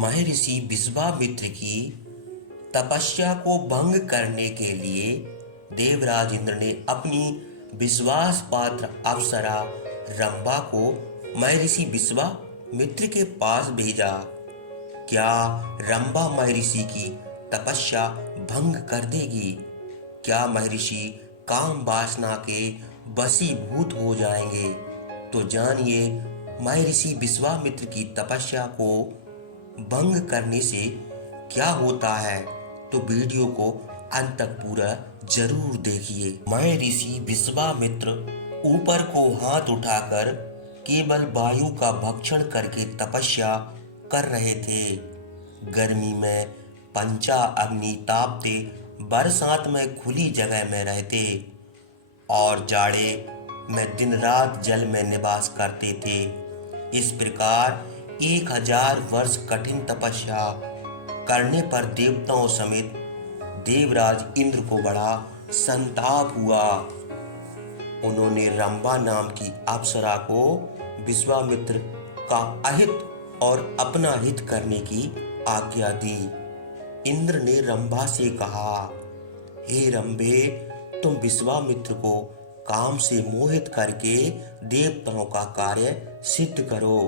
महर्षि विश्वामित्र की तपस्या को भंग करने के लिए देवराज इंद्र ने अपनी विश्वास पात्र अप्सरा रंभा को महर्षि विश्वामित्र के पास भेजा। क्या रंभा महर्षि की तपस्या भंग कर देगी? क्या महर्षि काम वासना के वशीभूत हो जाएंगे? तो जानिए महर्षि विश्वामित्र की तपस्या को भंग करने से क्या होता है। तो वीडियो को अंत तक पूरा जरूर देखिए। महर्षि विश्वामित्र ऊपर को हाथ उठाकर केवल वायु का भक्षण करके तपस्या कर रहे थे। गर्मी में पंचा अग्नि तापते, बरसात में खुली जगह में रहते और जाड़े में दिन रात जल में निवास करते थे। इस प्रकार 1000 वर्ष कठिन तपस्या करने पर देवताओं समेत देवराज इंद्र को बड़ा संताप हुआ। उन्होंने रंभा नाम की अप्सरा को विश्वामित्र का अहित और अपना हित करने की आज्ञा दी। इंद्र ने रंभा से कहा, हे रंभे, तुम विश्वामित्र को काम से मोहित करके देवताओं का कार्य सिद्ध करो।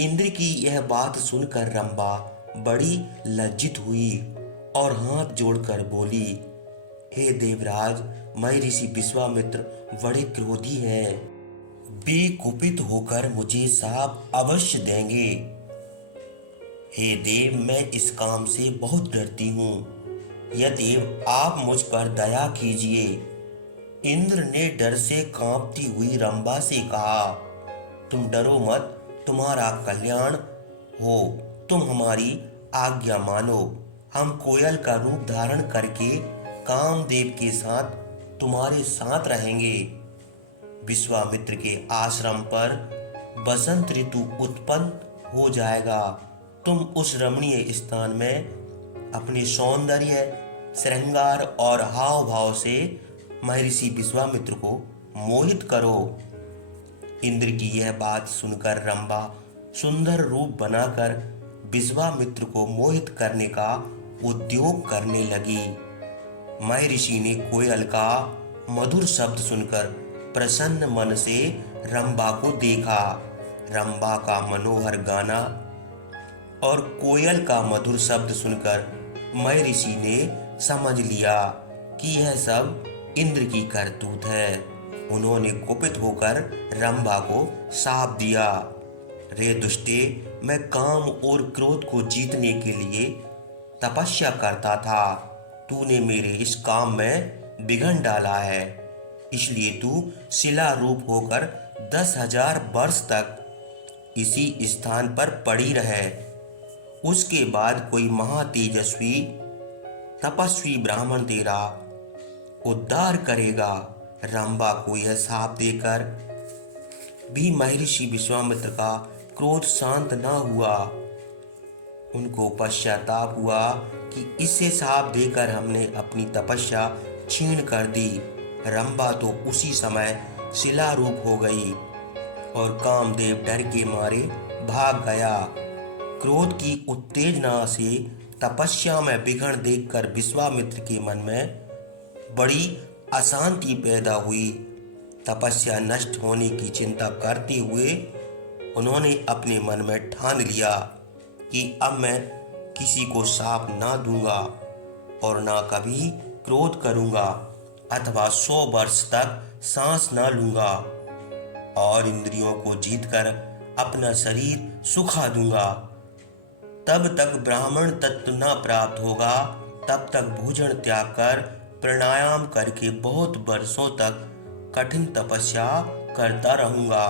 इंद्र की यह बात सुनकर रंभा बड़ी लज्जित हुई और हाथ जोड़कर बोली, हे देवराज, महर्षि विश्वामित्र बड़े क्रोधी हैं। वे कुपित होकर मुझे शाप अवश्य देंगे। हे देव, मैं इस काम से बहुत डरती हूँ। यद्यप आप मुझ पर दया कीजिए। इंद्र ने डर से कांपती हुई रंभा से कहा, तुम डरो मत, तुम्हारा कल्याण हो। तुम हमारी आज्ञा मानो। हम कोयल का रूप धारण करके कामदेव के साथ तुम्हारे साथ रहेंगे। विश्वामित्र के आश्रम पर बसंत ऋतु उत्पन्न हो जाएगा। तुम उस रमणीय स्थान में अपने सौंदर्य, श्रृंगार और हाव भाव से महर्षि विश्वामित्र को मोहित करो। इंद्र की यह बात सुनकर रंभा सुंदर रूप बनाकर विश्वामित्र को मोहित करने का उद्योग करने लगी। महर्षि ने कोयल का मधुर शब्द सुनकर प्रसन्न मन से रंभा को देखा। रंभा का मनोहर गाना और कोयल का मधुर शब्द सुनकर महर्षि ने समझ लिया कि यह सब इंद्र की करतूत है। उन्होंने कुपित होकर रंभा को शाप दिया, रे दुष्टे, मैं काम और क्रोध को जीतने के लिए तपस्या करता था। तूने मेरे इस काम में विघ्न डाला है, इसलिए तू शिला रूप होकर 10,000 वर्ष तक इसी स्थान पर पड़ी रहे। उसके बाद कोई महातेजस्वी तपस्वी ब्राह्मण तेरा उद्धार करेगा। रंभा को यह शाप देकर भी महर्षि विश्वामित्र का क्रोध शांत न हुआ। उनको पश्चाताप हुआ कि इसे शाप देकर हमने अपनी तपस्या छीन कर दी। रंभा तो उसी समय शिला रूप हो गई और कामदेव डर के मारे भाग गया। क्रोध की उत्तेजना से तपस्या में विघ्न देखकर विश्वामित्र के मन में बड़ी अशांति पैदा हुई। तपस्या नष्ट होने की चिंता करते हुए उन्होंने अपने मन में ठान लिया कि अब मैं किसी को शाप ना दूंगा और ना कभी क्रोध करूंगा अथवा 100 वर्ष तक सांस ना लूंगा और इंद्रियों को जीतकर अपना शरीर सुखा दूंगा। तब तक ब्राह्मण तत्व न प्राप्त होगा, तब तक भोजन त्याग कर प्राणायाम करके बहुत वर्षों तक कठिन तपस्या करता रहूंगा।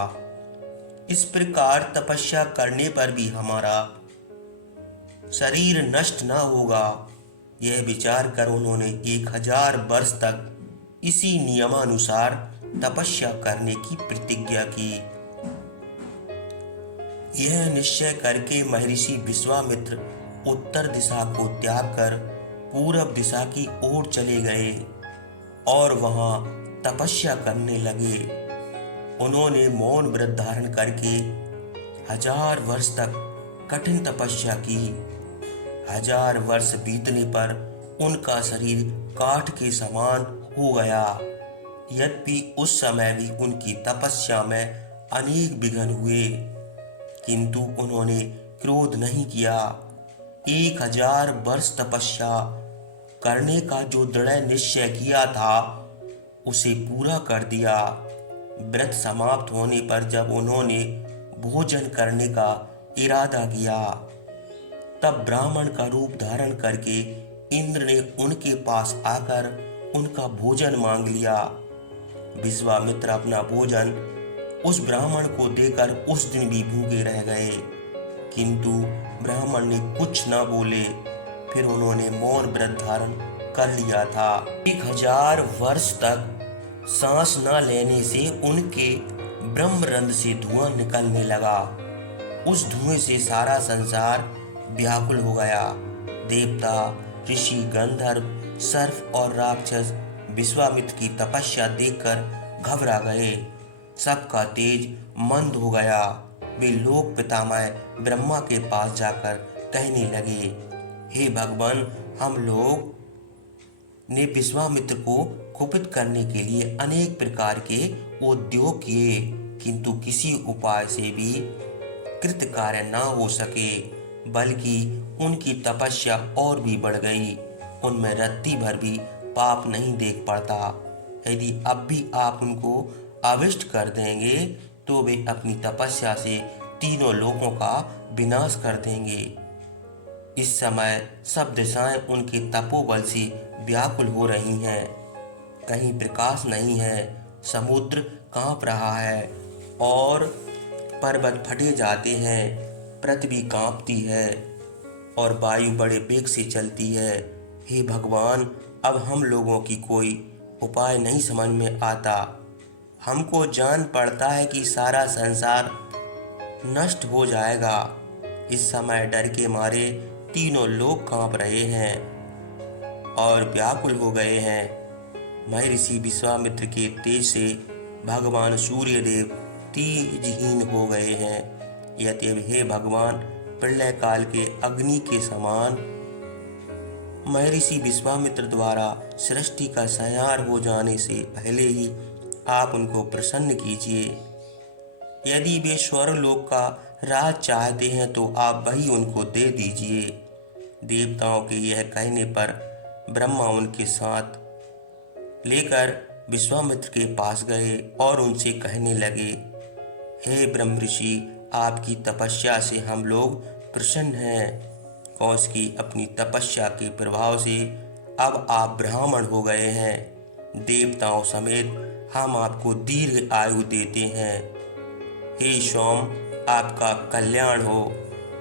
इस प्रकार तपस्या करने पर भी हमारा शरीर नष्ट न होगा। यह विचार कर उन्होंने 1000 वर्ष तक इसी नियमानुसार तपस्या करने की प्रतिज्ञा की। यह निश्चय करके महर्षि विश्वामित्र उत्तर दिशा को त्याग कर पूरब दिशा की ओर चले गए और वहां तपस्या करने लगे। उन्होंने मौन व्रत धारण करके 1000 वर्ष तक कठिन तपस्या की। 1000 वर्ष बीतने पर उनका शरीर काठ के समान हो गया। यद्यपि उस समय भी उनकी तपस्या में अनेक विघ्न हुए, किंतु उन्होंने क्रोध नहीं किया। 1000 वर्ष तपस्या करने का जो दृढ़ निश्चय किया था उसे पूरा कर दिया। व्रत समाप्त होने पर जब उन्होंने भोजन करने का इरादा किया, तब ब्राह्मण का रूप धारण करके इंद्र ने उनके पास आकर उनका भोजन मांग लिया। विश्वामित्र अपना भोजन उस ब्राह्मण को देकर उस दिन भी भूखे रह गए, किंतु ब्राह्मण ने कुछ न बोले। फिर उन्होंने मौन व्रत धारण कर लिया था। 1000 वर्ष तक सांस न लेने से उनके ब्रह्मरंध्र से धुआं निकलने लगा। उस धुएं से सारा संसार व्याकुल हो गया। देवता, ऋषि, गंधर्व, सर्प और राक्षस विश्वामित्र की तपस्या देखकर घबरा गए। सबका तेज मंद हो गया। वे लोक पितामह ब्रह्मा के पास जाकर कहने लगे, हे भगवान, हम लोग ने विश्वामित्र को कुपित करने के लिए अनेक प्रकार के उद्योग किए, किंतु किसी उपाय से भी कृत कार्य न हो सके, बल्कि उनकी तपस्या और भी बढ़ गई। उनमें रत्ती भर भी पाप नहीं देख पड़ता। यदि अब भी आप उनको अविष्ट कर देंगे तो वे अपनी तपस्या से तीनों लोकों का विनाश कर देंगे। इस समय सब दिशाएं उनके तपोबल से व्याकुल हो रही हैं। कहीं प्रकाश नहीं है, समुद्र कांप रहा है और पर्वत फटे जाते हैं, पृथ्वी कांपती है और वायु बड़े वेग से चलती है। हे भगवान, अब हम लोगों की कोई उपाय नहीं समझ में आता। हमको जान पड़ता है कि सारा संसार नष्ट हो जाएगा। इस समय डर के मारे तीनों लोग कांप रहे हैं और व्याकुल हो गए हैं। महर्षि विश्वामित्र के तेज से भगवान सूर्यदेव तेजहीन हो गए हैं। यद्यपि हे भगवान, प्रलय काल के अग्नि के समान महर्षि विश्वामित्र द्वारा सृष्टि का संहार हो जाने से पहले ही आप उनको प्रसन्न कीजिए। यदि वे स्वर्गलोक का राज चाहते हैं तो आप वही उनको दे दीजिए। देवताओं के यह कहने पर ब्रह्मा उनके साथ लेकर विश्वामित्र के पास गए और उनसे कहने लगे, हे ब्रह्म ऋषि, आपकी तपस्या से हम लोग प्रसन्न हैं। कौश की अपनी तपस्या के प्रभाव से अब आप ब्राह्मण हो गए हैं। देवताओं समेत हम आपको दीर्घ आयु देते हैं। हे सोम, आपका कल्याण हो।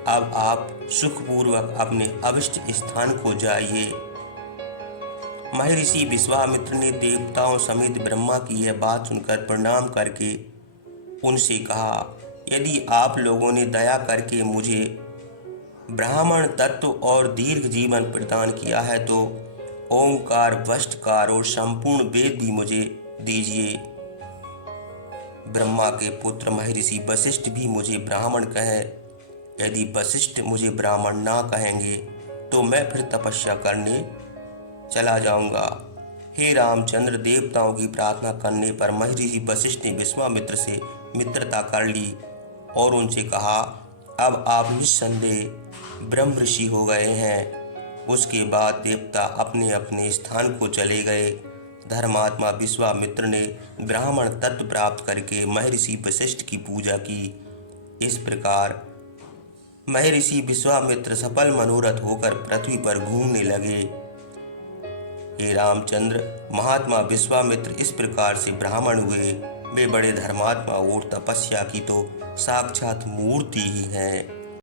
अब आप सुखपूर्वक अपने अभिष्ट स्थान को जाइए। महर्षि विश्वामित्र ने देवताओं समेत ब्रह्मा की यह बात सुनकर प्रणाम करके उनसे कहा, यदि आप लोगों ने दया करके मुझे ब्राह्मण तत्व और दीर्घ जीवन प्रदान किया है तो ओंकार, वष्टकार और संपूर्ण वेद भी मुझे दीजिए। ब्रह्मा के पुत्र महर्षि वशिष्ठ भी मुझे ब्राह्मण कहें। यदि वशिष्ठ मुझे ब्राह्मण ना कहेंगे तो मैं फिर तपस्या करने चला जाऊंगा। हे रामचंद्र, देवताओं की प्रार्थना करने पर महर्षि वशिष्ठ ने विश्वामित्र से मित्रता कर ली और उनसे कहा, अब आप निस्संदेह ब्रह्म ऋषि हो गए हैं। उसके बाद देवता अपने अपने स्थान को चले गए। धर्मात्मा विश्वामित्र ने ब्राह्मण तत्व प्राप्त करके महर्षि वशिष्ठ की पूजा की। इस प्रकार महर्षि विश्वामित्र सफल मनोरथ होकर पृथ्वी पर घूमने लगे। हे रामचंद्र, महात्मा विश्वामित्र इस प्रकार से ब्राह्मण हुए। वे बड़े धर्मात्मा और तपस्या की तो साक्षात मूर्ति ही हैं।